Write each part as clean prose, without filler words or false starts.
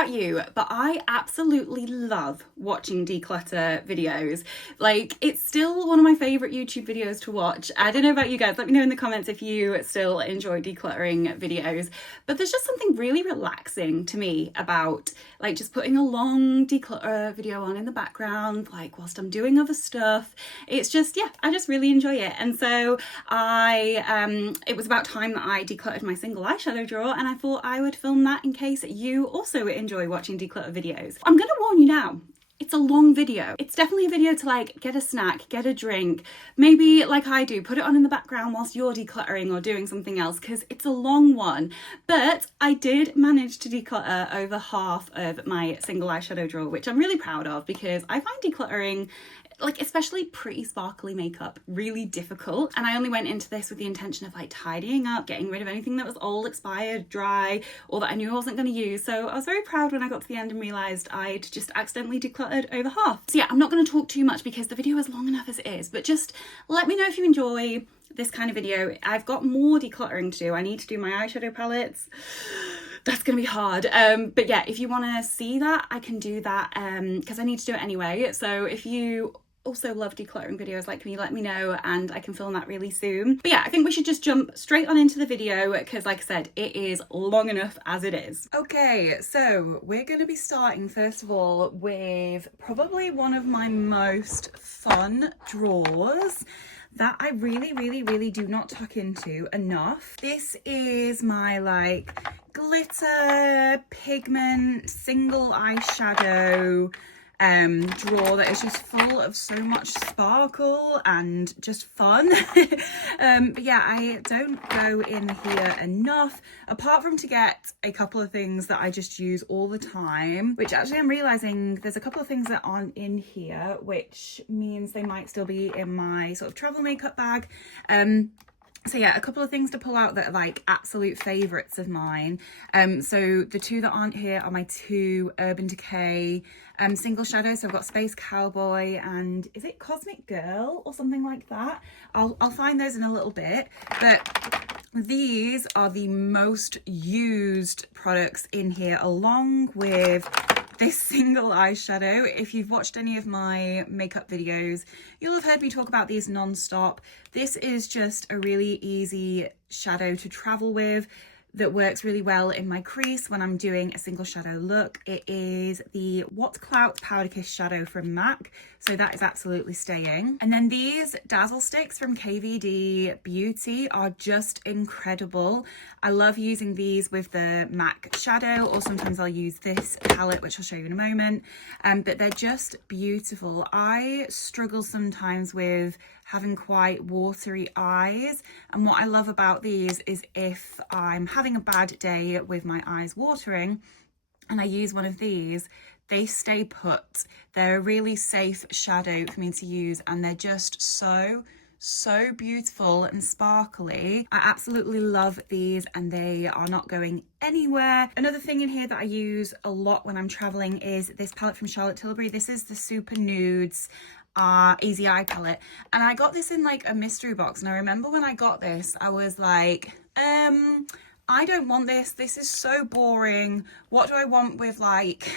about you, but I absolutely love watching declutter videos. Like, it's still one of my favorite YouTube videos to watch. I don't know about you guys, let me know in the comments if you still enjoy decluttering videos, but there's just something really relaxing to me about like just putting a long declutter video on in the background, like whilst I'm doing other stuff. It's just, yeah, I just really enjoy it. And so it was about time that I decluttered my single eyeshadow drawer, and I thought I would film that in case you also enjoy watching declutter videos. I'm gonna warn you now, it's a long video. It's definitely a video to like get a snack, get a drink, maybe like I do, put it on in the background whilst you're decluttering or doing something else, because it's a long one. But I did manage to declutter over half of my single eyeshadow drawer, which I'm really proud of, because I find decluttering, like especially pretty sparkly makeup, really difficult. And I only went into this with the intention of like tidying up, getting rid of anything that was old, expired, dry, or that I knew I wasn't going to use. So I was very proud when I got to the end and realised I'd just accidentally decluttered over half. So yeah, I'm not going to talk too much because the video is long enough as it is, but just let me know if you enjoy this kind of video. I've got more decluttering to do. I need to do my eyeshadow palettes. That's gonna be hard, but yeah, if you want to see that, I can do that because I need to do it anyway. So if you also love decluttering videos like me, let me know and I can film that really soon. But yeah, I think we should just jump straight on into the video because like I said, it is long enough as it is. Okay, so we're going to be starting first of all with probably one of my most fun drawers that I really do not tuck into enough. This is my like glitter pigment single eyeshadow drawer that is just full of so much sparkle and just fun. But yeah, I don't go in here enough, apart from to get a couple of things that I just use all the time, which actually I'm realizing there's a couple of things that aren't in here, which means they might still be in my sort of travel makeup bag. So yeah, a couple of things to pull out that are like absolute favorites of mine. So the two that aren't here are my two Urban Decay single shadows. So I've got Space Cowboy and is it Cosmic Girl or something like that? I'll find those in a little bit, but these are the most used products in here, along with this single eyeshadow. If you've watched any of my makeup videos, you'll have heard me talk about these non-stop. This is just a really easy shadow to travel with that works really well in my crease when I'm doing a single shadow look. It is the What Clout Powder Kiss shadow from MAC, so that is absolutely staying. And then these Dazzle Sticks from KVD Beauty are just incredible. I love using these with the MAC shadow, or sometimes I'll use this palette, which I'll show you in a moment. But they're just beautiful. I struggle sometimes with having quite watery eyes, and what I love about these is if I'm having a bad day with my eyes watering and I use one of these, they stay put. They're a really safe shadow for me to use, and they're just so beautiful and sparkly. I absolutely love these and they are not going anywhere. Another thing in here that I use a lot when I'm traveling is this palette from Charlotte Tilbury. This is the Super Nudes Easy Eye palette, and I got this in like a mystery box, and I remember when I got this I was like I don't want this. This is so boring. What do I want with like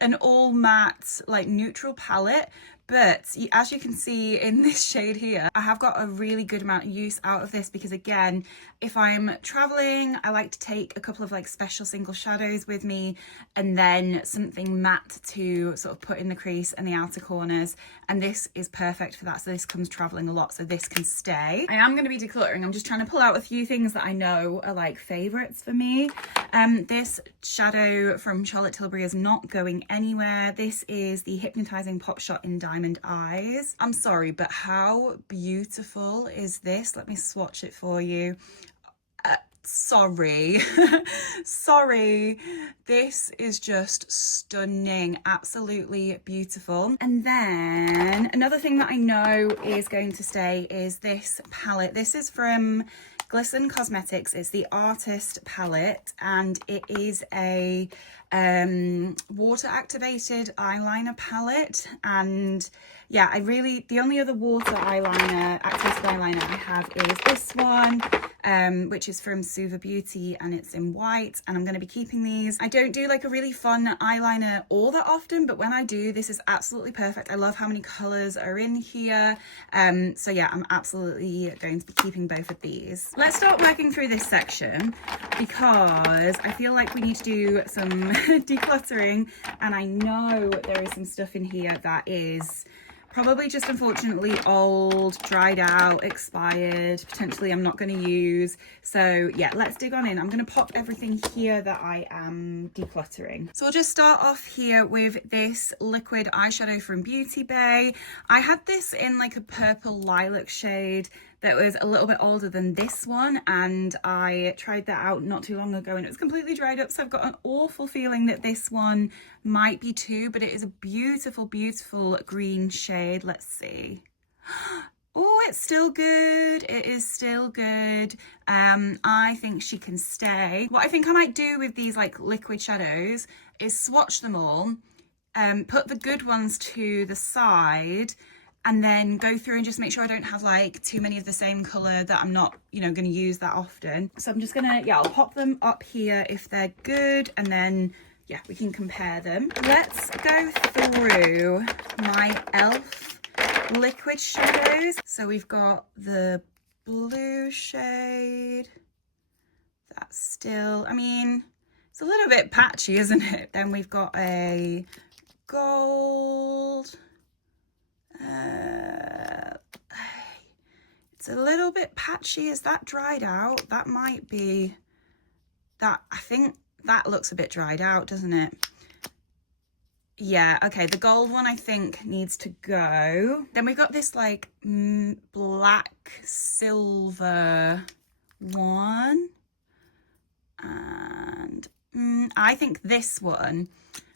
an all matte like neutral palette? But as you can see in this shade here, I have got a really good amount of use out of this, because again, if I'm traveling, I like to take a couple of like special single shadows with me, and then something matte to sort of put in the crease and the outer corners. And this is perfect for that. So this comes traveling a lot, so this can stay. I am going to be decluttering. I'm just trying to pull out a few things that I know are like favorites for me. This shadow from Charlotte Tilbury is not going anywhere. This is the Hypnotizing Pop Shot in Diamond Eyes. I'm sorry, but how beautiful is this? Let me swatch it for you. Sorry. This is just stunning, absolutely beautiful. And then another thing that I know is going to stay is this palette. This is from Glisten Cosmetics. It's the Artist palette, and it is a water activated eyeliner palette. And yeah, the only other water eyeliner, activated eyeliner I have is this one, which is from Suva Beauty, and it's in white, and I'm going to be keeping these. I don't do like a really fun eyeliner all that often, but when I do, this is absolutely perfect. I love how many colors are in here. So yeah, I'm absolutely going to be keeping both of these. Let's start working through this section because I feel like we need to do some decluttering, and I know there is some stuff in here that is probably just unfortunately old, dried out, expired, potentially I'm not going to use. So yeah, let's dig on in. I'm going to pop everything here that I am decluttering. So I'll just start off here with this liquid eyeshadow from Beauty Bay. I had this in like a purple lilac shade that was a little bit older than this one, and I tried that out not too long ago and it was completely dried up, so I've got an awful feeling that this one might be too, but it is a beautiful, beautiful green shade. Let's see. Oh, it's still good. It is still good. I think she can stay. What I think I might do with these like liquid shadows is swatch them all, put the good ones to the side, and then go through and just make sure I don't have like too many of the same color that I'm not, you know, going to use that often. So I'm just gonna, yeah, I'll pop them up here if they're good, and then yeah, we can compare them. Let's go through my e.l.f. liquid shadows. So we've got the blue shade. That's still, I mean, it's a little bit patchy, isn't it? Then we've got a gold. It's a little bit patchy. Is that dried out? That might be that. I think that looks a bit dried out, doesn't it? Yeah, okay, the gold one I think needs to go. Then we've got this like black silver one, and I think this one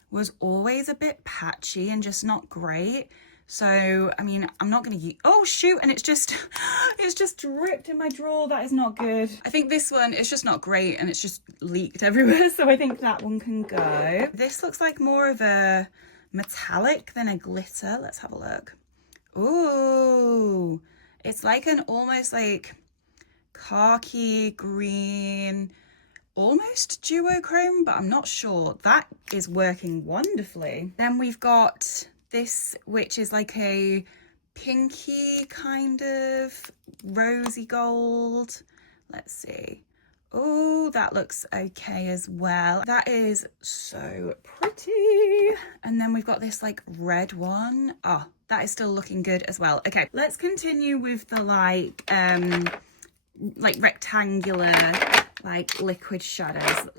was always a bit patchy and just not great. So, I mean, I'm not going to use, oh shoot, and it's just dripped in my drawer. That is not good. I think this one is just not great and it's just leaked everywhere. So I think that one can go. This looks like more of a metallic than a glitter. Let's have a look. Ooh, it's like an almost like khaki green, almost duochrome, but I'm not sure. That is working wonderfully. Then we've got this, which is like a pinky kind of rosy gold. Let's see. Oh, that looks okay as well. That is so pretty. And then we've got this like red one. Oh, that is still looking good as well. Okay, let's continue with the like rectangular like liquid shadows.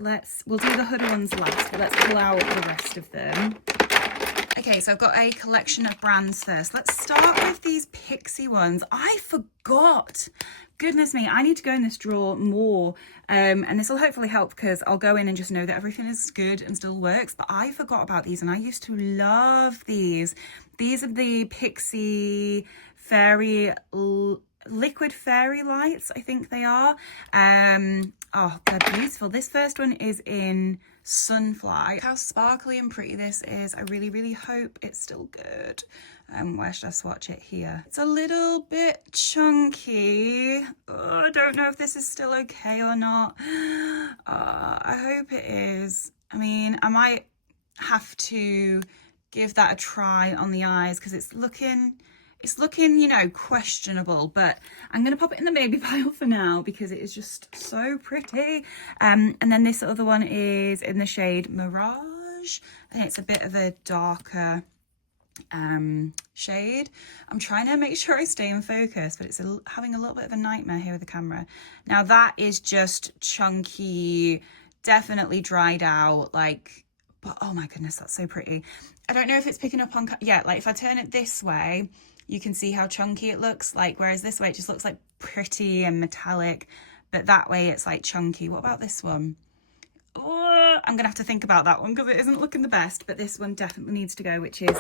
We'll do the hood ones last, but let's pull out the rest of them. Okay, so I've got a collection of brands first. Let's start with these Pixie ones. I forgot. Goodness me, I need to go in this drawer more. And this will hopefully help because I'll go in and just know that everything is good and still works. But I forgot about these and I used to love these. These are the Pixie Fairy Liquid Fairy Lights, I think they are. Oh, they're beautiful. This first one is in Sunfly. Look how sparkly and pretty this is. I really, really hope it's still good. Where should I swatch it? Here. It's a little bit chunky. Oh, I don't know if this is still okay or not. I hope it is. I mean, I might have to give that a try on the eyes because it's looking, you know, questionable, but I'm going to pop it in the maybe pile for now because it is just so pretty. And then this other one is in the shade Mirage, and it's a bit of a darker shade. I'm trying to make sure I stay in focus, but it's having a little bit of a nightmare here with the camera. Now that is just chunky, definitely dried out, like, but oh my goodness, that's so pretty. I don't know if it's picking up on, yeah, like if I turn it this way, you can see how chunky it looks like, whereas this way it just looks like pretty and metallic, but that way it's like chunky. What about this one? Oh, I'm gonna have to think about that one because it isn't looking the best, but this one definitely needs to go, which is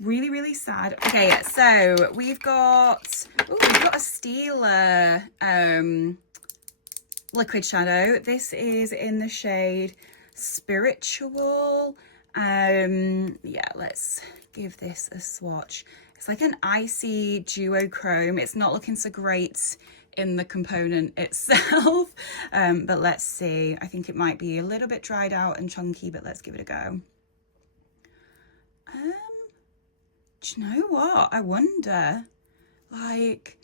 really, really sad. Okay, so we've got a Stila liquid shadow. This is in the shade spiritual. Yeah, let's give this a swatch. It's like an icy duochrome. It's not looking so great in the component itself, but let's see. I think it might be a little bit dried out and chunky, but let's give it a go. Do you know what? I wonder, like,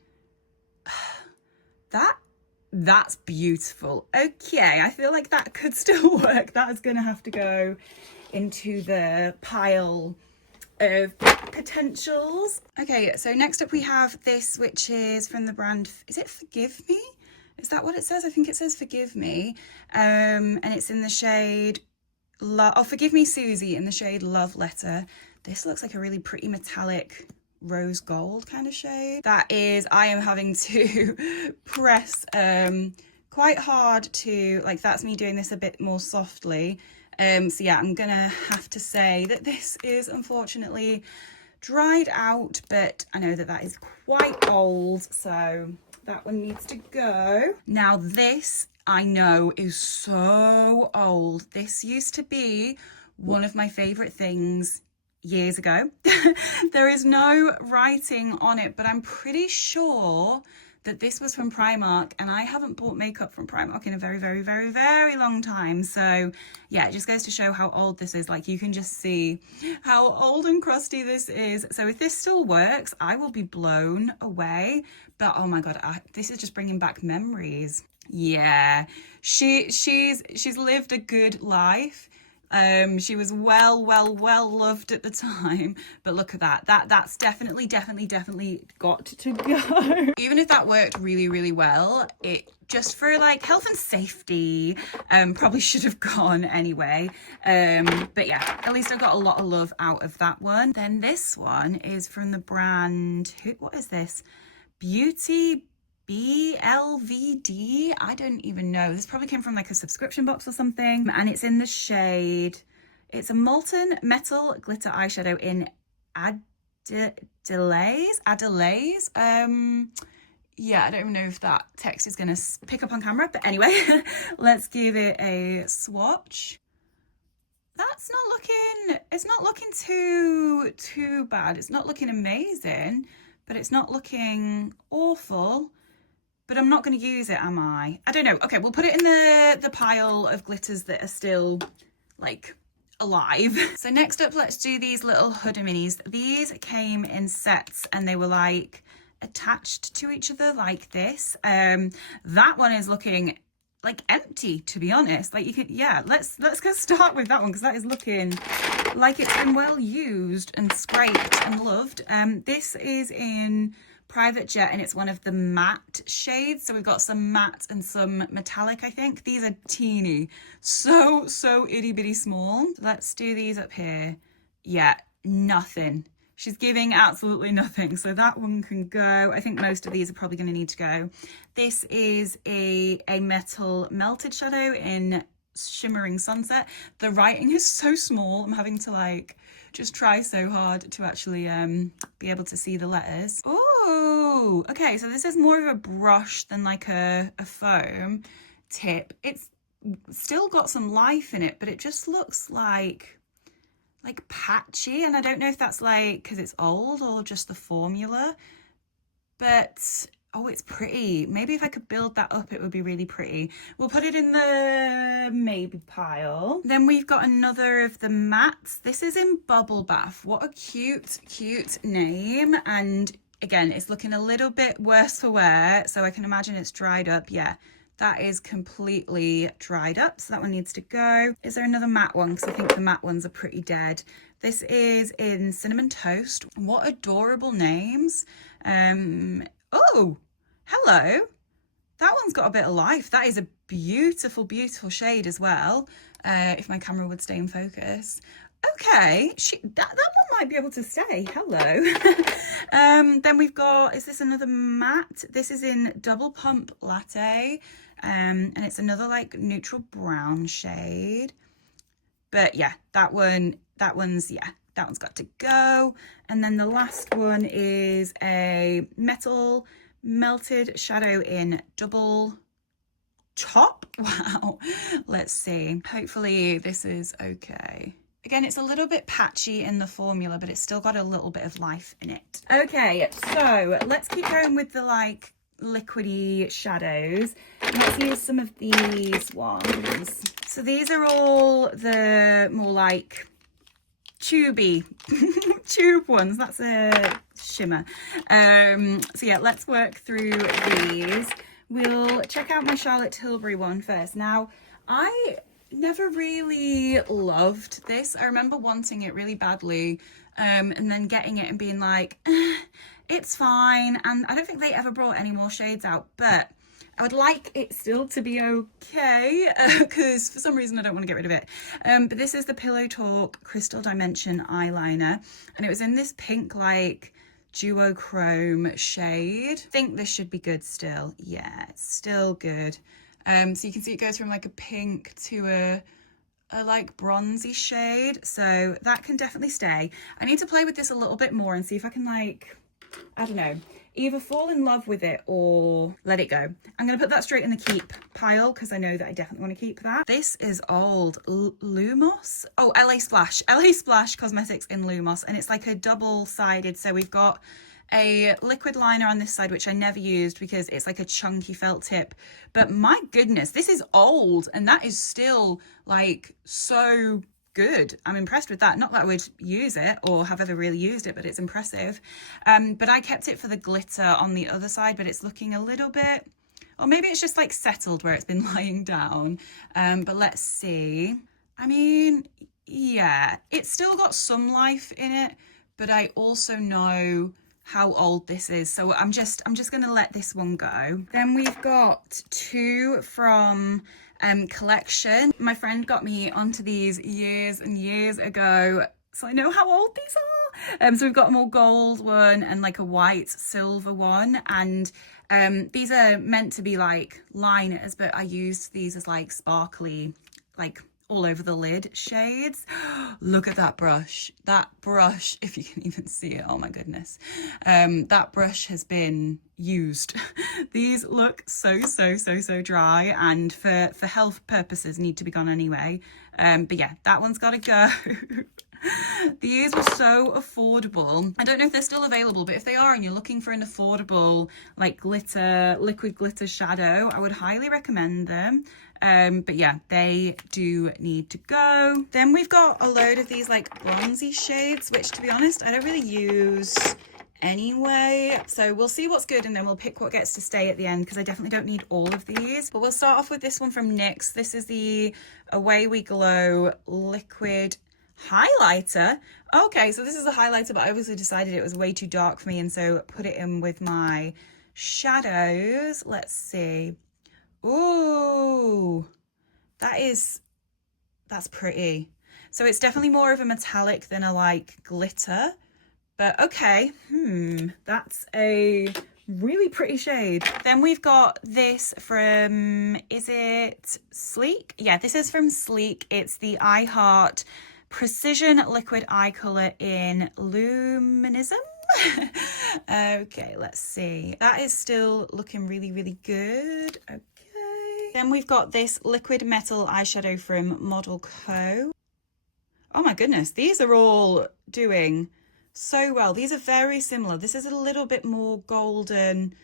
that's beautiful. Okay, I feel like that could still work. That is gonna have to go into the pile of potentials. Okay, so next up we have this, which is from the brand, is it Forgive Me? Is that what it says? I think it says Forgive Me. And it's in the shade, Forgive Me Susie, in the shade Love Letter. This looks like a really pretty metallic rose gold kind of shade. That is, I am having to press quite hard to, like, that's me doing this a bit more softly. So yeah, I'm gonna have to say that this is unfortunately dried out, but I know that that is quite old, so that one needs to go. Now this, I know, is so old. This used to be one of my favorite things years ago. There is no writing on it, but I'm pretty sure that this was from Primark, and I haven't bought makeup from Primark in a very, very, very, very long time. So yeah, it just goes to show how old this is. Like, you can just see how old and crusty this is. So if this still works, I will be blown away. But oh my God, this is just bringing back memories. Yeah, she's lived a good life. She was well loved at the time, but look at that. That's definitely got to go. Even if that worked really well, it just for like health and safety, probably should have gone anyway. But yeah, at least I got a lot of love out of that one. Then this one is from the brand, what is this? Beauty BLVD, I don't even know. This probably came from like a subscription box or something. And it's in the shade, it's a molten metal glitter eyeshadow in Adelaise. Yeah, I don't even know if that text is gonna pick up on camera, but anyway, let's give it a swatch. That's not looking, it's not looking too bad. It's not looking amazing, but it's not looking awful. But I'm not going to use it, am I? I don't know. Okay, we'll put it in the pile of glitters that are still, like, alive. So next up, let's do these little Huda minis. These came in sets and they were, like, attached to each other like this. That one is looking, like, empty, to be honest. Like, you can, yeah, let's go start with that one, because that is looking like it's been well used and scraped and loved. This is in Private Jet, and it's one of the matte shades. So we've got some matte and some metallic, I think. These are teeny, so itty bitty small. Let's do these up here. Yeah, nothing. She's giving absolutely nothing, so that one can go. I think most of these are probably going to need to go. This is a metal melted shadow in Shimmering Sunset. The writing is so small. I'm having to like just try so hard to actually be able to see the letters. Oh, okay, so this is more of a brush than like a foam tip. It's still got some life in it, but it just looks like patchy, and I don't know if that's like because it's old or just the formula, but oh, it's pretty. Maybe if I could build that up, it would be really pretty. We'll put it in the maybe pile. Then we've got another of the mattes. This is in Bubble Bath. What a cute name. And again, it's looking a little bit worse for wear, so I can imagine it's dried up. Yeah, that is completely dried up, so that one needs to go. Is there another matte one? Because I think the matte ones are pretty dead. This is in Cinnamon Toast. What adorable names. Oh, hello. That one's got a bit of life. That is a beautiful shade as well. If my camera would stay in focus. Okay, that one might be able to stay. Hello. Then we've got, is this another matte? This is in Double Pump Latte. And it's another like neutral brown shade. But yeah, that one's got to go. And then the last one is a metal melted shadow in Double top. Wow. Let's see. Hopefully this is okay. Again, it's a little bit patchy in the formula, but it's still got a little bit of life in it. Okay, so let's keep going with the like liquidy shadows. Let's use some of these ones. So these are all the more like tubey tube ones. That's a shimmer. So yeah, let's work through these. We'll check out my Charlotte Tilbury one first. Now, I never really loved this. I remember wanting it really badly, and then getting it and being like, it's fine. And I don't think they ever brought any more shades out, but I would like it still to be okay, because for some reason I don't want to get rid of it. But this is the Pillow Talk Crystal Dimension eyeliner, and it was in this pink like duochrome shade. I think this should be good still. Yeah, it's still good. So you can see it goes from like a pink to a like bronzy shade, so that can definitely stay. I need to play with this a little bit more and see if I can like, I don't know, either fall in love with it or let it go. I'm going to put that straight in the keep pile because I know that I definitely want to keep that. This is old Lumos. Oh, LA Splash Cosmetics in Lumos, and it's like a double-sided. So we've got a liquid liner on this side, which I never used because it's like a chunky felt tip. But my goodness, this is old and that is still like so good. I'm impressed with that. Not that I would use it or have ever really used it, but it's impressive. But I kept it for the glitter on the other side, but it's looking a little bit, or maybe it's just like settled where it's been lying down. But let's see. I mean, yeah, it's still got some life in it, but I also know how old this is, so I'm just gonna let this one go. Then we've got two from Collection. My friend got me onto these years and years ago, so I know how old these are. So we've got a more gold one and like a white silver one, and these are meant to be like liners, but I used these as like sparkly, like all over the lid shades. Look at that brush. That brush, if you can even see it, oh my goodness. That brush has been used. These look so dry, and for health purposes need to be gone anyway. But yeah, that one's gotta go. These were so affordable. I don't know if they're still available, but if they are and you're looking for an affordable like glitter, liquid glitter shadow, I would highly recommend them. But yeah, they do need to go. Then we've got a load of these like bronzy shades, which to be honest, I don't really use anyway. So we'll see what's good and then we'll pick what gets to stay at the end, because I definitely don't need all of these. But we'll start off with this one from NYX. This is the Away We Glow liquid highlighter. Okay, so this is a highlighter, but I obviously decided it was way too dark for me, and so put it in with my shadows. Let's see. Ooh, that's pretty. So it's definitely more of a metallic than a like glitter, but okay. That's a really pretty shade. Then we've got this from, is it Sleek? Yeah, this is from Sleek. It's the I Heart Precision Liquid Eye Color in Luminism. Okay, let's see. That is still looking really good. Okay. Then we've got this liquid metal eyeshadow from Model Co. Oh my goodness, these are all doing so well. These are very similar. This is a little bit more golden,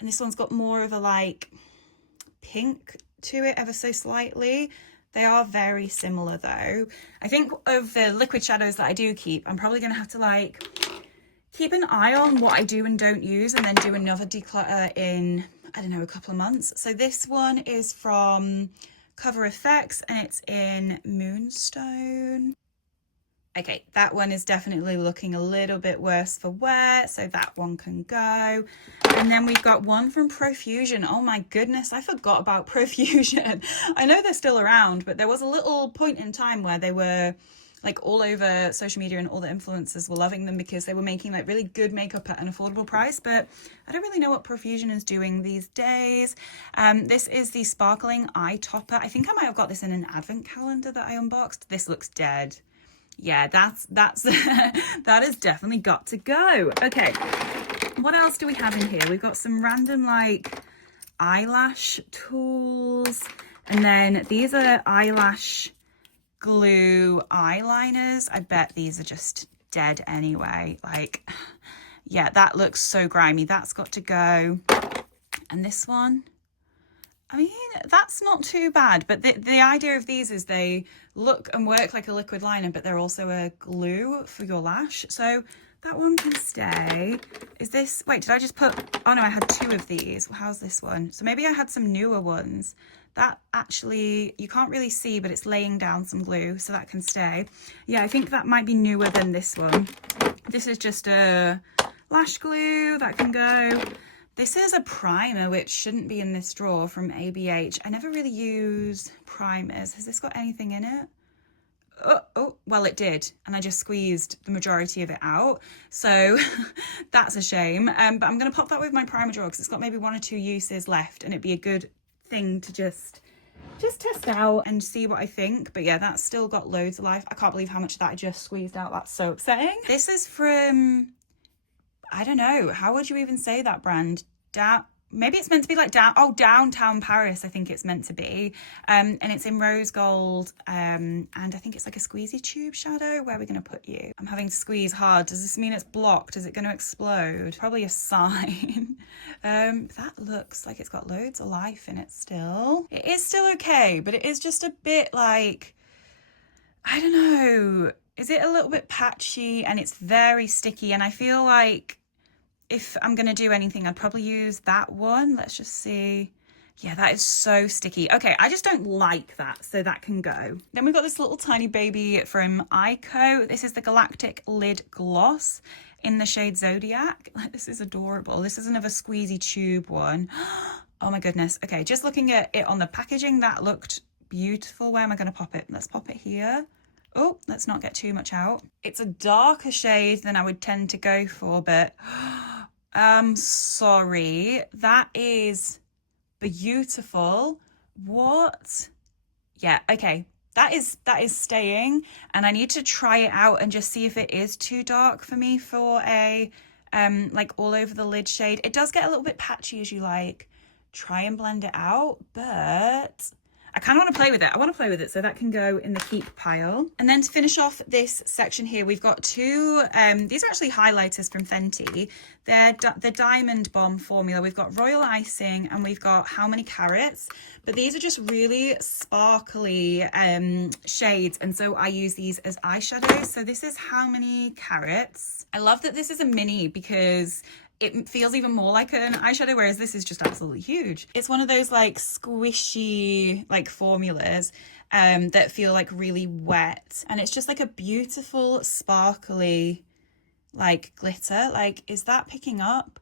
and this one's got more of a like pink to it, ever so slightly. They are very similar though. I think of the liquid shadows that I do keep, I'm probably gonna have to like keep an eye on what I do and don't use, and then do another declutter in, I don't know, a couple of months. So this one is from Cover Effects and it's in Moonstone. Okay, that one is definitely looking a little bit worse for wear, so that one can go. And then we've got one from Profusion. Oh my goodness, I forgot about Profusion. I know they're still around, but there was a little point in time where they were like all over social media and all the influencers were loving them because they were making like really good makeup at an affordable price, but I don't really know what Profusion is doing these days. This is the Sparkling Eye Topper. I think I might have got this in an advent calendar that I unboxed. This looks dead. Yeah, that's that has definitely got to go. Okay, what else do we have in here? We've got some random like eyelash tools. And then these are eyelash glue eyeliners. I bet these are just dead anyway. Like, yeah, that looks so grimy. That's got to go. And this one, I mean, that's not too bad, but the idea of these is they look and work like a liquid liner, but they're also a glue for your lash. So that one can stay. Is this, wait, did I just put, oh no, I had 2 of these. How's this one? So maybe I had some newer ones. That actually, you can't really see, but it's laying down some glue, so that can stay. Yeah, I think that might be newer than this one. This is just a lash glue, that can go. This is a primer, which shouldn't be in this drawer, from ABH. I never really use primers. Has this got anything in it? Oh, well, it did. And I just squeezed the majority of it out. So that's a shame. But I'm going to pop that with my primer drawer because it's got maybe 1 or 2 uses left. And it'd be a good thing to just test out and see what I think. But yeah, that's still got loads of life. I can't believe how much of that I just squeezed out. That's so upsetting. This is from, I don't know, how would you even say that brand? Maybe it's meant to be like Downtown Paris, I think it's meant to be. And it's in rose gold. And I think it's like a squeezy tube shadow. Where are we going to put you? I'm having to squeeze hard. Does this mean it's blocked? Is it going to explode? Probably a sign. That looks like it's got loads of life in it still. It is still okay, but it is just a bit like, I don't know. Is it a little bit patchy? And it's very sticky. And I feel like if I'm going to do anything, I'd probably use that one. Let's just see. Yeah, that is so sticky. Okay, I just don't like that, so that can go. Then we've got this little tiny baby from Eyeshadow. This is the Galactic Lid Gloss in the shade Zodiac. Like, this is adorable. This is another squeezy tube one. Oh my goodness. Okay, just looking at it on the packaging, that looked beautiful. Where am I going to pop it? Let's pop it here. Oh, let's not get too much out. It's a darker shade than I would tend to go for, but I'm sorry. That is beautiful. What? Yeah, okay. That is staying, and I need to try it out and just see if it is too dark for me for a like all over the lid shade. It does get a little bit patchy as you like try and blend it out, but I kind of want to play with it. I want to play with it, so that can go in the keep pile. And then to finish off this section here, we've got 2, these are actually highlighters from Fenty. They're the Diamond Bomb formula. We've got Royal Icing and we've got How Many Carats, but these are just really sparkly shades. And so I use these as eyeshadows. So this is How Many Carats. I love that this is a mini because it feels even more like an eyeshadow, whereas this is just absolutely huge. It's one of those like squishy like formulas that feel like really wet, and it's just like a beautiful sparkly like glitter. Like, is that picking up?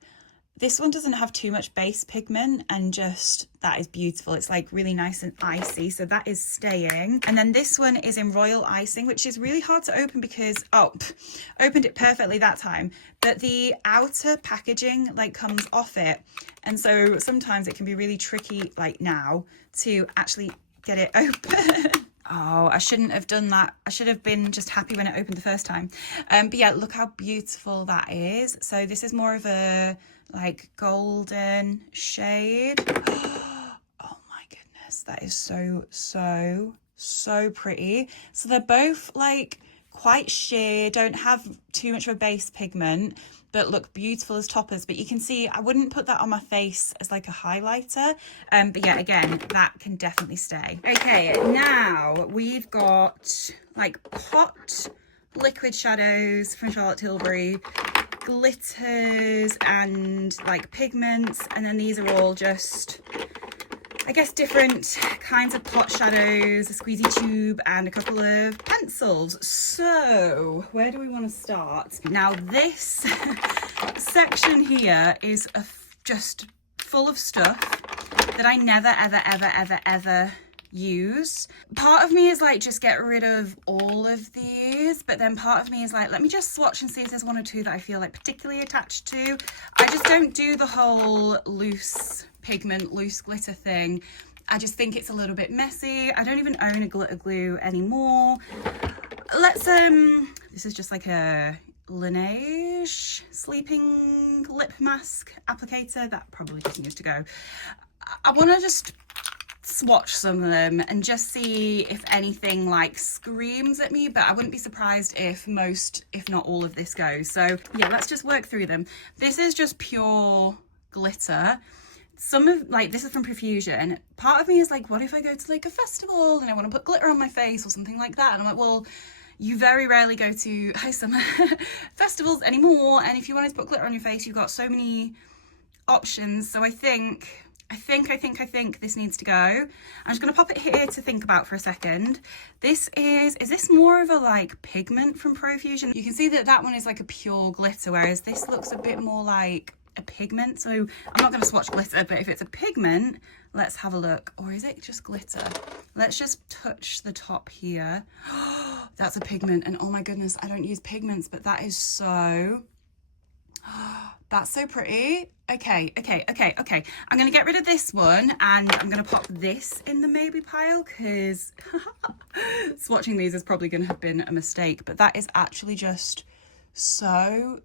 This one doesn't have too much base pigment, and just that is beautiful. It's like really nice and icy, so that is staying. And then this one is in Royal Icing, which is really hard to open because, opened it perfectly that time, but the outer packaging like comes off it, and so sometimes it can be really tricky like now to actually get it open. Oh, I shouldn't have done that. I should have been just happy when it opened the first time. But yeah, look how beautiful that is. So this is more of a like golden shade. Oh my goodness, that is so pretty. So they're both like quite sheer, don't have too much of a base pigment, but look beautiful as toppers. But you can see I wouldn't put that on my face as like a highlighter. But yeah, again, that can definitely stay. Okay, now we've got like pot liquid shadows from Charlotte Tilbury, glitters and like pigments, and then these are all just, I guess, different kinds of pot shadows, a squeezy tube and a couple of pencils. So where do we want to start? Now this section here is just full of stuff that I never ever use. Part of me is like, just get rid of all of these, but then part of me is like, let me just swatch and see if there's 1 or 2 that I feel like particularly attached to. I just don't do the whole loose pigment, loose glitter thing. I just think it's a little bit messy. I don't even own a glitter glue anymore. Let's this is just like a Laneige sleeping lip mask applicator that probably just needs to go. I want to just swatch some of them and just see if anything like screams at me, but I wouldn't be surprised if most, if not all of this goes. So yeah, let's just work through them. This is just pure glitter. Some of, like, this is from Profusion. Part of me is like, what if I go to like a festival and I want to put glitter on my face or something like that? And I'm like, well, you very rarely go to high summer festivals anymore, and if you wanted to put glitter on your face, you've got so many options. So I think this needs to go. I'm just going to pop it here to think about for a second. This is this more of a like pigment from Profusion? You can see that that one is like a pure glitter, whereas this looks a bit more like a pigment. So I'm not going to swatch glitter, but if it's a pigment, let's have a look. Or is it just glitter? Let's just touch the top here. That's a pigment, and oh my goodness, I don't use pigments, but that is so... That's so pretty. Okay. I'm going to get rid of this one, and I'm going to pop this in the maybe pile, because swatching these is probably going to have been a mistake, but that is actually just so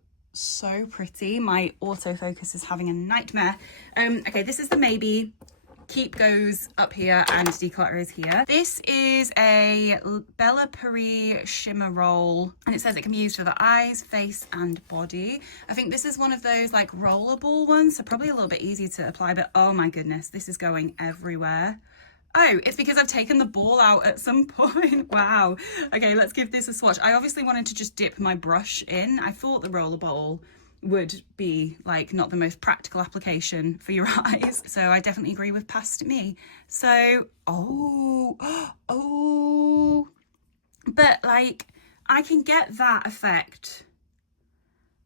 pretty. My autofocus is having a nightmare. Okay, this is the maybe. Keep goes up here and Declutter is here. This is a Bella Paris shimmer roll, and it says it can be used for the eyes, face and body. I think this is one of those like rollerball ones, so probably a little bit easier to apply, but oh my goodness, this is going everywhere. Oh, it's because I've taken the ball out at some point. Wow. Okay, let's give this a swatch. I obviously wanted to just dip my brush in. I thought the rollerball would be like not the most practical application for your eyes, so I definitely agree with past me. So oh, but like I can get that effect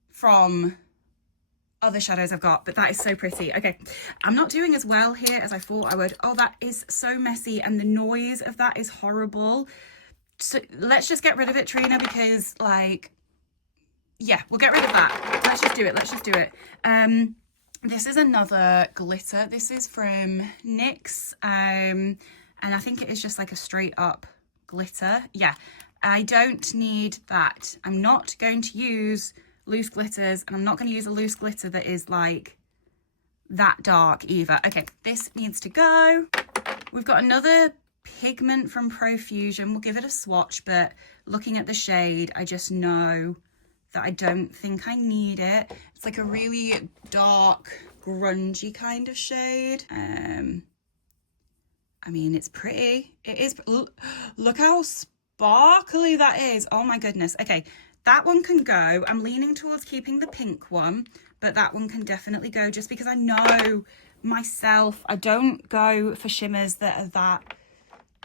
from other shadows I've got, but that is so pretty. Okay, I'm not doing as well here as I thought I would. Oh, that is so messy, and the noise of that is horrible. So let's just get rid of it, Trina, because like, yeah, we'll get rid of that. Let's just do it. This is another glitter. This is from NYX, and I think it is just like a straight up glitter. Yeah, I don't need that. I'm not going to use loose glitters, and I'm not going to use a loose glitter that is like that dark either. Okay, this needs to go. We've got another pigment from Profusion. We'll give it a swatch, but looking at the shade, I just know that I don't think I need it. It's like a really dark, grungy kind of shade. I mean, it's pretty. It is. Look how sparkly that is. Oh my goodness. Okay, that one can go. I'm leaning towards keeping the pink one, but that one can definitely go, just because I know myself, I don't go for shimmers that are that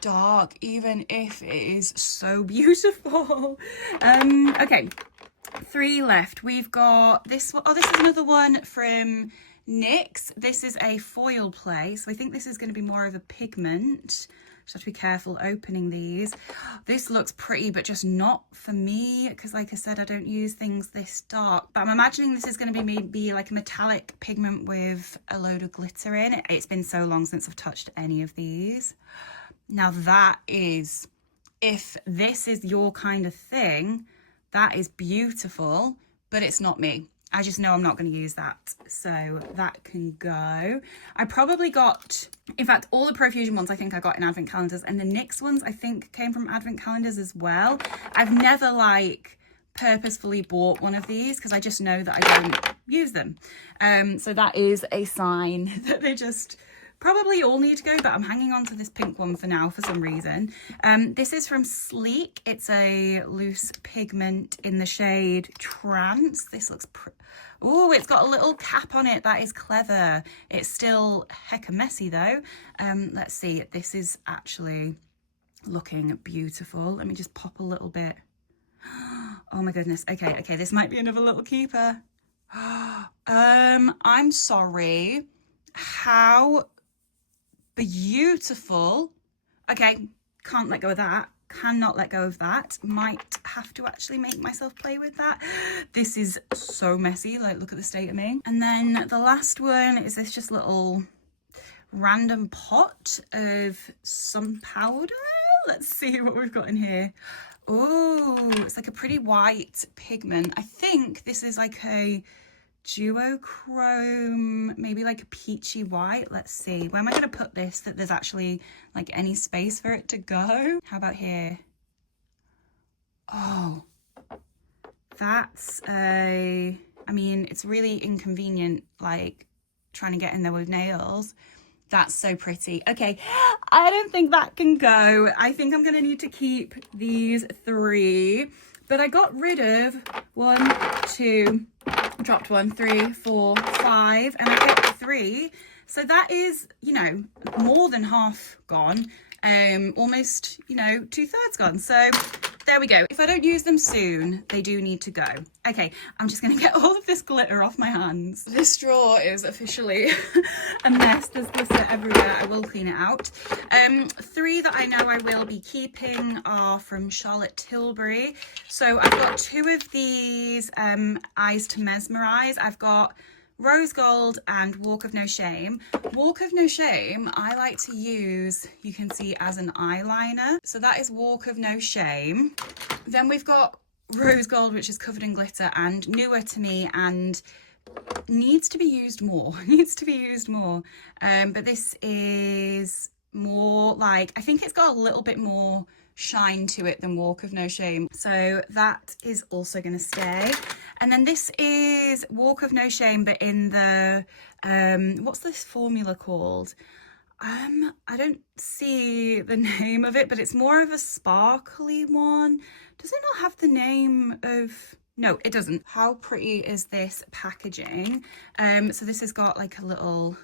dark, even if it is so beautiful. Okay. 3 left. We've got this one. Oh, this is another one from NYX. This is a foil play, so I think this is going to be more of a pigment. Just have to be careful opening these. This looks pretty, but just not for me, because like I said, I don't use things this dark. But I'm imagining this is going to be maybe like a metallic pigment with a load of glitter in it. It's been so long since I've touched any of these. Now that is, if this is your kind of thing, that is beautiful, but it's not me. I just know I'm not going to use that, so that can go. I probably got, in fact, all the Profusion ones I think I got in advent calendars, and the NYX ones I think came from advent calendars as well. I've never like purposefully bought one of these because I just know that I don't use them. So that is a sign that they just probably all need to go, but I'm hanging on to this pink one for now for some reason. This is from Sleek. It's a loose pigment in the shade Trance. This looks oh, it's got a little cap on it. That is clever. It's still hecka messy though. Let's see. This is actually looking beautiful. Let me just pop a little bit. Oh my goodness. Okay. This might be another little keeper. I'm sorry. How beautiful. Okay, can't let go of that. Cannot let go of that. Might have to actually make myself play with that. This is so messy. Like, look at the state of me. And then the last one is this just little random pot of some powder. Let's see what we've got in here. Oh, it's like a pretty white pigment. I think this is like a duochrome, maybe like a peachy white. Let's see, where am I going to put this that there's actually like any space for it to go? How about here? Oh, that's I mean, it's really inconvenient, like trying to get in there with nails. That's so pretty. Okay, I don't think that can go. I think I'm gonna need to keep these 3, but I got rid of 1, 2, dropped 1, 3, 4, 5, and I kept 3. So that is, you know, more than half gone. Almost, you know, 2/3 gone. So there we go. If I don't use them soon, they do need to go. Okay, I'm just gonna get all of this glitter off my hands. This straw is officially a mess. There's glitter everywhere. I will clean it out. 3 that I know I will be keeping are from Charlotte Tilbury. So I've got 2 of these Eyes to Mesmerize. I've got Rose Gold and Walk of No Shame. Walk of No Shame I like to use, you can see, as an eyeliner. So that is Walk of No Shame. Then we've got Rose Gold, which is covered in glitter and newer to me and needs to be used more. But this is more like, I think it's got a little bit more shine to it than Walk of No Shame. So that is also going to stay. And then this is Walk of No Shame, but in the, what's this formula called? I don't see the name of it, but it's more of a sparkly one. Does it not have the name of... No, it doesn't. How pretty is this packaging? So this has got like a little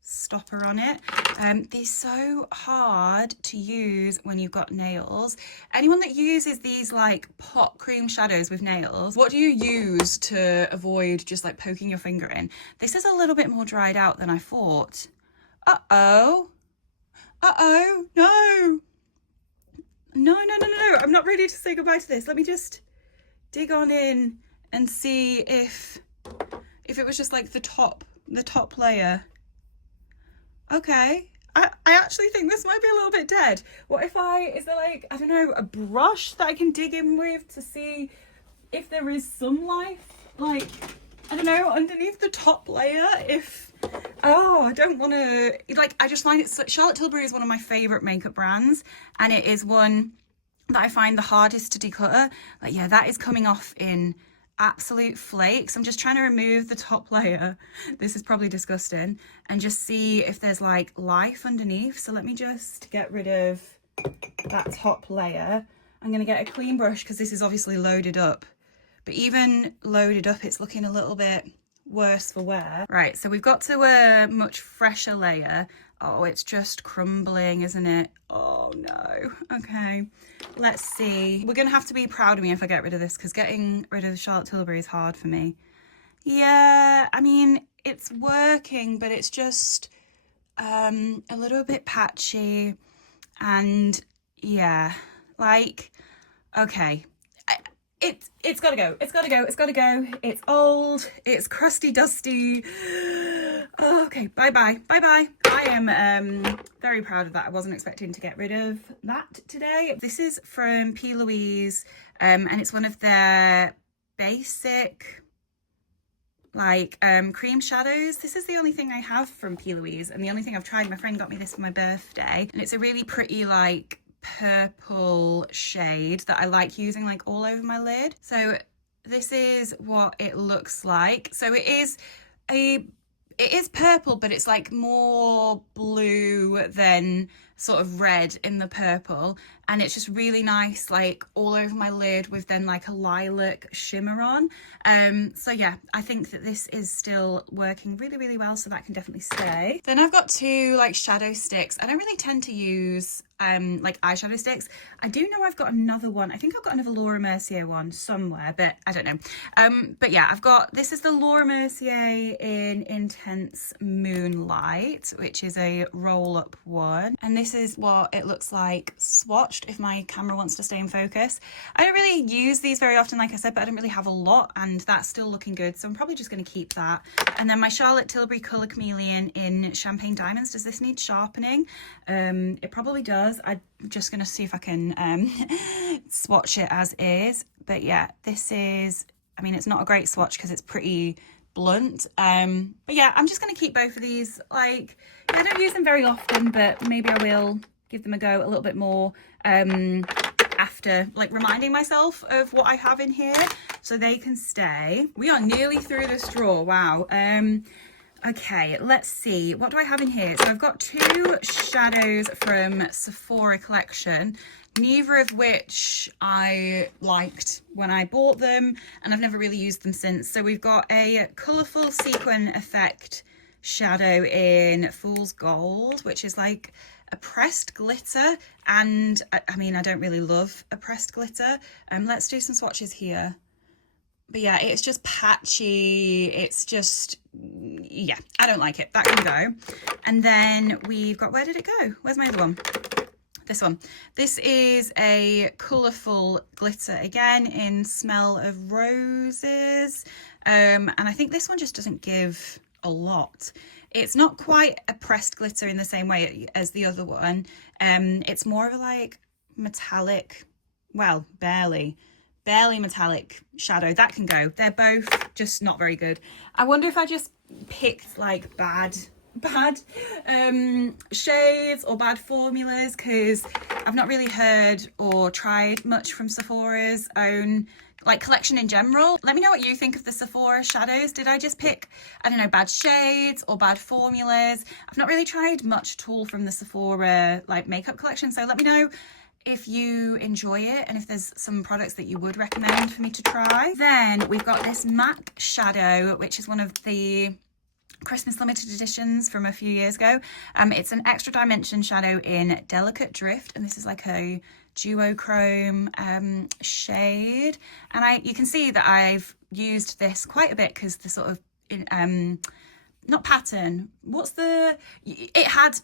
stopper on it. They're so hard to use when you've got nails. Anyone that uses these like pot cream shadows with nails, what do you use to avoid just like poking your finger in? This is a little bit more dried out than I thought. Uh-oh, no, I'm not ready to say goodbye to this. Let me just dig on in and see if it was just like the top layer. Okay, I actually think this might be a little bit dead. What if is there like, I don't know, a brush that I can dig in with to see if there is some life, like, I don't know, underneath the top layer, if, oh, I don't want to, like, I just find it, Charlotte Tilbury is one of my favourite makeup brands, and it is one that I find the hardest to declutter. Like, yeah, that is coming off in absolute flakes. I'm just trying to remove the top layer. This is probably disgusting, and just see if there's like life underneath. So let me just get rid of that top layer. I'm going to get a clean brush because this is obviously loaded up, but even loaded up it's looking a little bit worse for wear. Right, so we've got to a much fresher layer. Oh, it's just crumbling, isn't it? Oh no. Okay, let's see. We're gonna have to be proud of me if I get rid of this, because getting rid of Charlotte Tilbury is hard for me. Yeah, I mean, it's working, but it's just a little bit patchy, and yeah, like, okay. It's gotta go. It's old, it's crusty, dusty. Oh, okay, bye-bye. I am very proud of that. I wasn't expecting to get rid of that today. This is from Louise, and it's one of their basic, like, cream shadows. This is the only thing I have from Louise, and the only thing I've tried. My friend got me this for my birthday, and it's a really pretty, like, purple shade that I like using like all over my lid. So this is what it looks like. So it is purple, but it's like more blue than sort of red in the purple, and it's just really nice, like all over my lid, with then like a lilac shimmer on. So yeah, I think that this is still working really well, so that can definitely stay. Then I've got 2 like shadow sticks. I don't really tend to use like eyeshadow sticks. I do know I've got another one. I think I've got another Laura Mercier one somewhere, but I don't know. But yeah, this is the Laura Mercier in Intense Moonlight, which is a roll-up one, and this is what it looks like swatched, if my camera wants to stay in focus. I don't really use these very often, like I said, but I don't really have a lot, and that's still looking good, so I'm probably just going to keep that. And then my Charlotte Tilbury Colour Chameleon in Champagne Diamonds. Does this need sharpening? It probably does. I'm just going to see if I can swatch it as is. But yeah, this is, I mean, it's not a great swatch because it's pretty blunt. But yeah, I'm just going to keep both of these. Like, I don't use them very often, but maybe I will give them a go a little bit more after, like, reminding myself of what I have in here so they can stay. We are nearly through this drawer. Wow. Okay, let's see. What do I have in here? So I've got 2 shadows from Sephora collection, neither of which I liked when I bought them, and I've never really used them since. So we've got a colourful sequin effect shadow in Fool's Gold, which is like a pressed glitter, and I mean, I don't really love a pressed glitter. Let's do some swatches here. But yeah, it's just patchy. It's just, yeah, I don't like it. That can go. And then we've got, where did it go? Where's my other one? This one. This is a colourful glitter again in Smell of Roses. And I think this one just doesn't give a lot. It's not quite a pressed glitter in the same way as the other one. It's more of a like metallic, well, barely metallic shadow. That can go. They're both just not very good. I wonder if I just picked like bad shades or bad formulas, because I've not really heard or tried much from Sephora's own like collection in general. Let me know what you think of the Sephora shadows. Did I just pick, I don't know, bad shades or bad formulas? I've not really tried much at all from the Sephora like makeup collection, so let me know if you enjoy it and if there's some products that you would recommend for me to try. Then we've got this MAC shadow, which is one of the Christmas limited editions from a few years ago. It's an extra dimension shadow in Delicate Drift, and this is like a duochrome shade. And you can see that I've used this quite a bit because the sort of not pattern, it had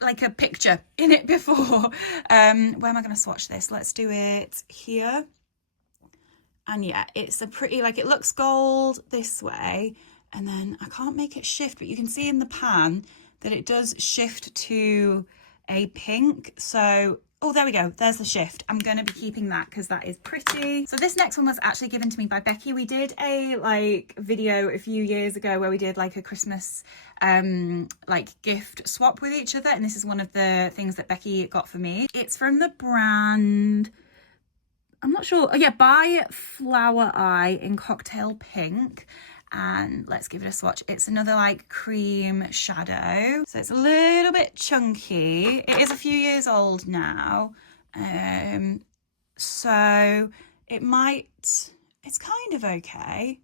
like a picture in it before. Where am I going to swatch this? Let's do it here. And yeah, it's a pretty, like, it looks gold this way, and then I can't make it shift, but you can see in the pan that it does shift to a pink. So, oh, there we go. There's the shift. I'm going to be keeping that because that is pretty. So this next one was actually given to me by Becky. We did a like video a few years ago where we did like a Christmas like gift swap with each other, and this is one of the things that Becky got for me. It's from the brand, I'm not sure. Oh yeah, By Flower Eye in Cocktail Pink. And let's give it a swatch. It's another like cream shadow, so it's a little bit chunky. It is a few years old now, so it's kind of okay.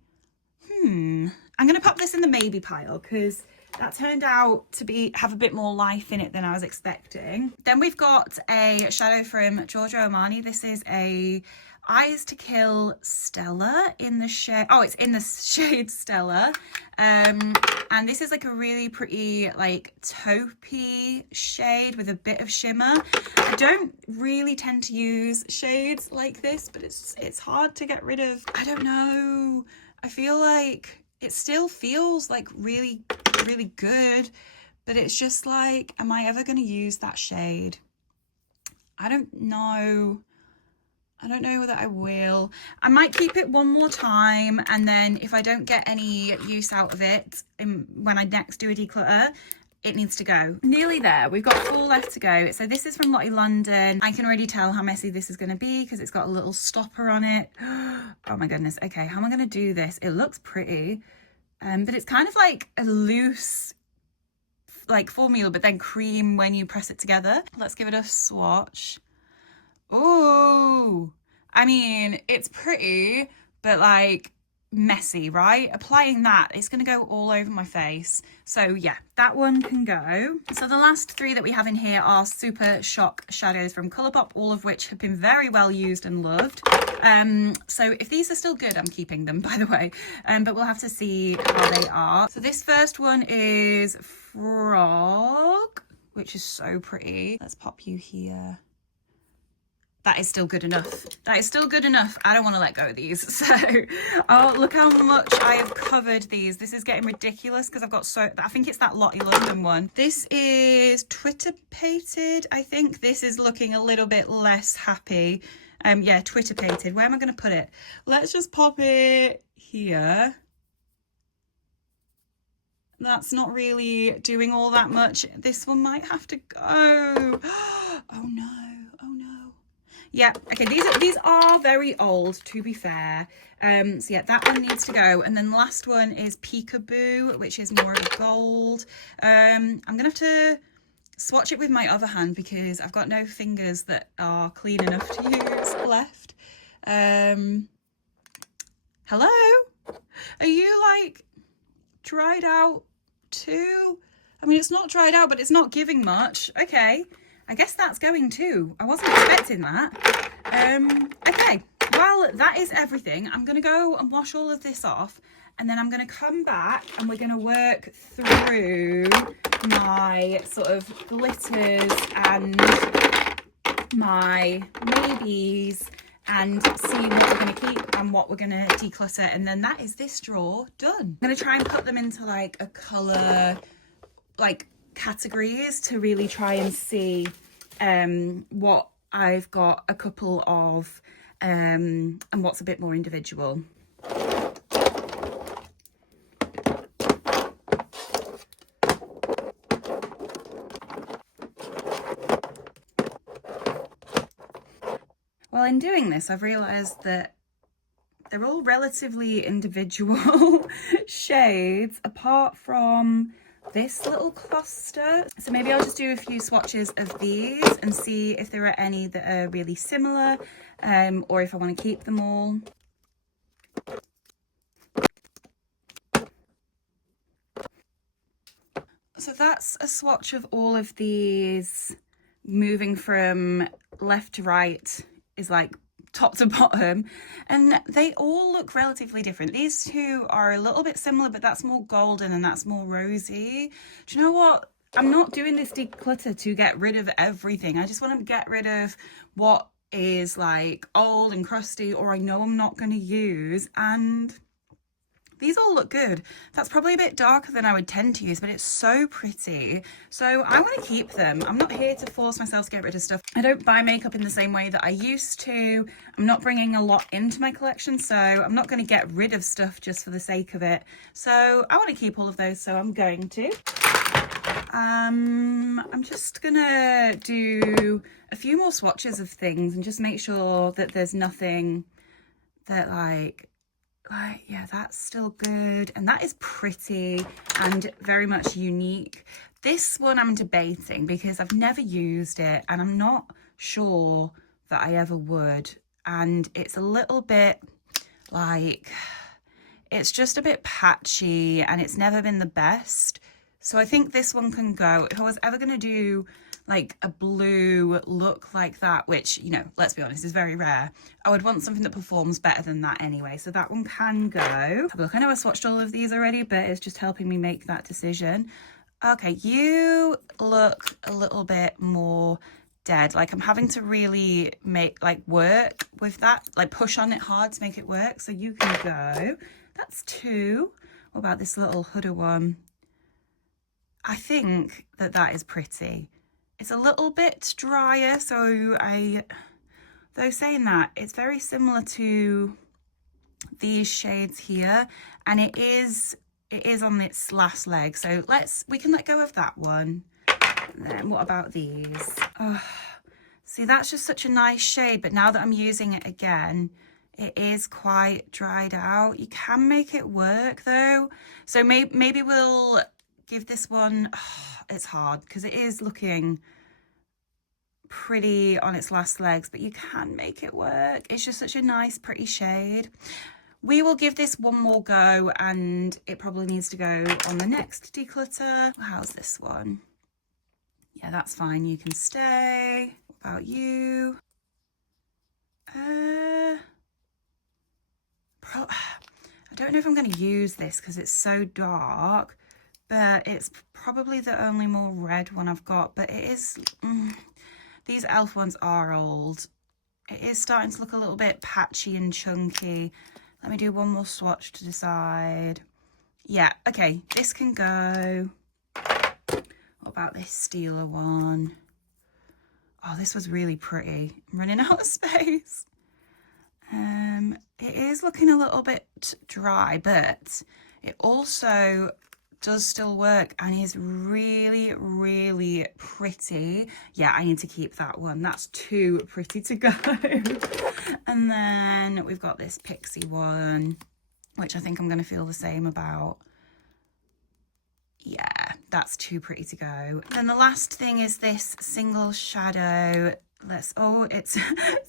I'm gonna pop this in the maybe pile because that turned out to have a bit more life in it than I was expecting. Then we've got a shadow from Giorgio Armani. This is a Eyes to Kill Stella in the shade, it's in the shade Stella. And this is like a really pretty like taupey shade with a bit of shimmer. I don't really tend to use shades like this, but it's hard to get rid of. I don't know. I feel like it still feels like really, really good, but it's just like, am I ever going to use that shade? I don't know that I will. I might keep it one more time, and then if I don't get any use out of it when I next do a declutter, it needs to go. Nearly there. We've got 4 left to go. So this is from Lottie London. I can already tell how messy this is going to be because it's got a little stopper on it. Oh my goodness. Okay, how am I going to do this? It looks pretty, but it's kind of like a loose like formula, but then cream when you press it together. Let's give it a swatch. Oh, I mean, it's pretty, but like messy, right? Applying that, it's going to go all over my face. So yeah, that one can go. So the last 3 that we have in here are Super Shock shadows from Colourpop, all of which have been very well used and loved. So if these are still good, I'm keeping them, by the way, but we'll have to see how they are. So this first one is Frog, which is so pretty. Let's pop you here. That is still good enough. That is still good enough. I don't want to let go of these. So, oh, look how much I have covered these. This is getting ridiculous because I've got I think it's that Lottie London one. This is Twitter pated, I think. This is looking a little bit less happy. Yeah, Twitter pated. Where am I going to put it? Let's just pop it here. That's not really doing all that much. This one might have to go. Oh no, oh no. Yeah, okay, these are very old, to be fair. So yeah, that one needs to go. And then the last one is Peekaboo, which is more of a gold. I'm gonna have to swatch it with my other hand because I've got no fingers that are clean enough to use left. Hello? Are you like dried out too? I mean, it's not dried out, but it's not giving much. Okay, I guess that's going too. I wasn't expecting that. Okay, well, that is everything. I'm gonna go and wash all of this off, and then I'm gonna come back and we're gonna work through my sort of glitters and my maybes and seeing what we're going to keep and what we're going to declutter. And then that is this drawer done. I'm going to try and put them into like a colour like categories to really try and see what I've got a couple of and what's a bit more individual. Well, in doing this, I've realised that they're all relatively individual shades apart from this little cluster. So maybe I'll just do a few swatches of these and see if there are any that are really similar or if I want to keep them all. So that's a swatch of all of these, moving from left to right is like top to bottom, and they all look relatively different. These two are a little bit similar, but that's more golden and that's more rosy. Do you know what? I'm not doing this declutter to get rid of everything. I just want to get rid of what is like old and crusty or I know I'm not going to use, and these all look good. That's probably a bit darker than I would tend to use, but it's so pretty. So I want to keep them. I'm not here to force myself to get rid of stuff. I don't buy makeup in the same way that I used to. I'm not bringing a lot into my collection, so I'm not going to get rid of stuff just for the sake of it. So I want to keep all of those, so I'm going to. I'm just gonna do a few more swatches of things and just make sure that there's nothing that like yeah, that's still good, and that is pretty and very much unique. This one I'm debating because I've never used it and I'm not sure that I ever would, and it's a little bit like, it's just a bit patchy and it's never been the best. So I think this one can go. If I was ever going to do like a blue look like that, which, you know, let's be honest, is very rare, I would want something that performs better than that anyway. So that one can go. Have a look. I know I swatched all of these already, but it's just helping me make that decision. Okay, you look a little bit more dead. Like I'm having to really make work with that, like push on it hard to make it work. So you can go. That's 2. What about this little Huda one? I think that is pretty. It's a little bit drier, so though saying that, it's very similar to these shades here, and it is on its last leg. So we can let go of that one. And then what about these? Oh, see, that's just such a nice shade, but now that I'm using it again, it is quite dried out. You can make it work though. So maybe we'll give this one, it's hard because it is looking pretty on its last legs, but you can make it work. It's just such a nice, pretty shade. We will give this one more go, and it probably needs to go on the next declutter. How's this one? Yeah, that's fine. You can stay. What about you? I don't know if I'm going to use this because it's so dark, but it's probably the only more red one I've got. But it is, these e.l.f. ones are old. It is starting to look a little bit patchy and chunky. Let me do one more swatch to decide. Yeah, okay, this can go. What about this Steeler one? Oh, this was really pretty. I'm running out of space. It is looking a little bit dry, but it also does still work and is really, really pretty. Yeah, I need to keep that one. That's too pretty to go. And then we've got this Pixie one, which I think I'm going to feel the same about. Yeah, that's too pretty to go. And the last thing is this single shadow. Oh, it's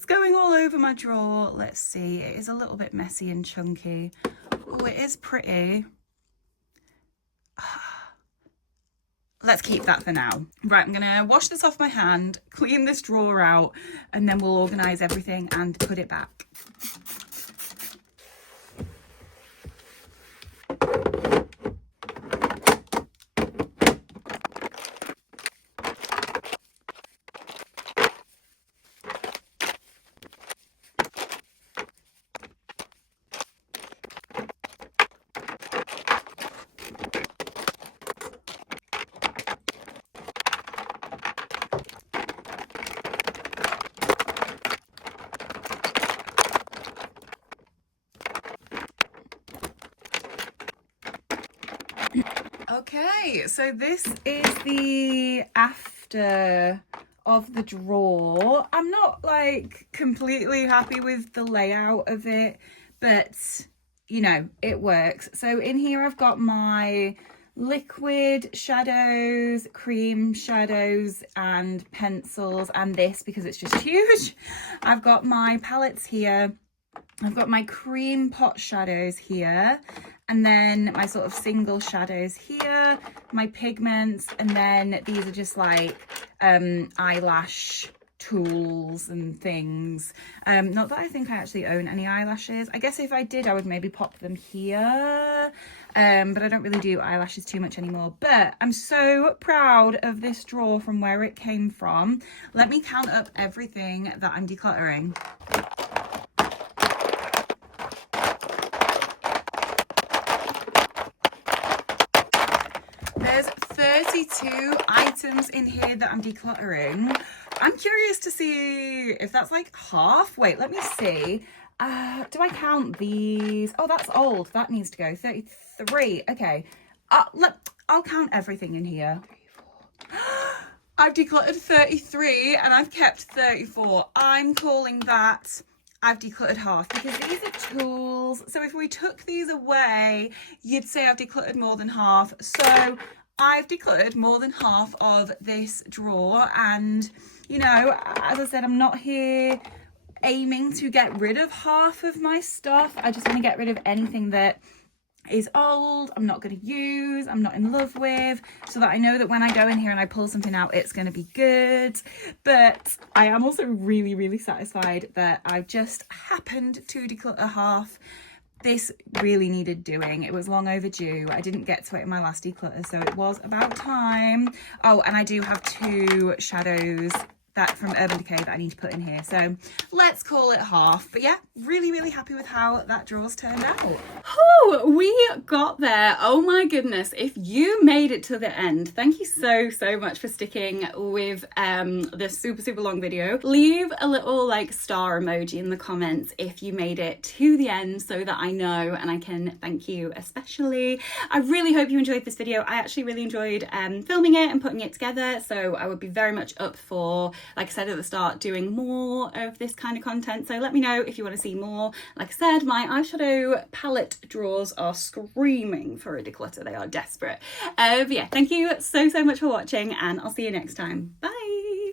going all over my drawer. Let's see. It is a little bit messy and chunky. Oh, it is pretty. Let's keep that for now. Right, I'm gonna wash this off my hand, clean this drawer out, and then we'll organize everything and put it back. Okay, so this is the after of the drawer. I'm not like completely happy with the layout of it, but you know, it works. So in here I've got my liquid shadows, cream shadows and pencils, and this because it's just huge. I've got my palettes here. I've got my cream pot shadows here, and then my sort of single shadows here, my pigments, and then these are just like eyelash tools and things. Not that I think I actually own any eyelashes. I guess if I did, I would maybe pop them here, but I don't really do eyelashes too much anymore. But I'm so proud of this drawer from where it came from. Let me count up everything that I'm decluttering. There's 32 items in here that I'm decluttering. I'm curious to see if that's like half. Wait, let me see. Do I count these? Oh, that's old. That needs to go. 33. Okay. I'll count everything in here. 3, 4. I've decluttered 33 and I've kept 34. I'm calling that I've decluttered half because these are tools. So if we took these away, you'd say I've decluttered more than half. So I've decluttered more than half of this drawer. And, you know, as I said, I'm not here aiming to get rid of half of my stuff. I just want to get rid of anything that is old, I'm not going to use, I'm not in love with, so that I know that when I go in here and I pull something out, it's going to be good. But I am also really, really satisfied that I just happened to declutter half. This really needed doing. It was long overdue. I didn't get to it in my last declutter, so it was about time. Oh, and I do have 2 shadows that from Urban Decay that I need to put in here, so let's call it half. But yeah, really, really happy with how that drawer's turned out. Oh, we got there. Oh my goodness, if you made it to the end, thank you so much for sticking with this super long video. Leave a little like star emoji in the comments if you made it to the end so that I know and I can thank you especially. I really hope you enjoyed this video. I actually really enjoyed filming it and putting it together, so I would be very much up for, like I said at the start, doing more of this kind of content. So let me know if you want to see more. Like I said, my eyeshadow palette drawers are screaming for a declutter. They are desperate. But yeah, thank you so much for watching, and I'll see you next time. Bye.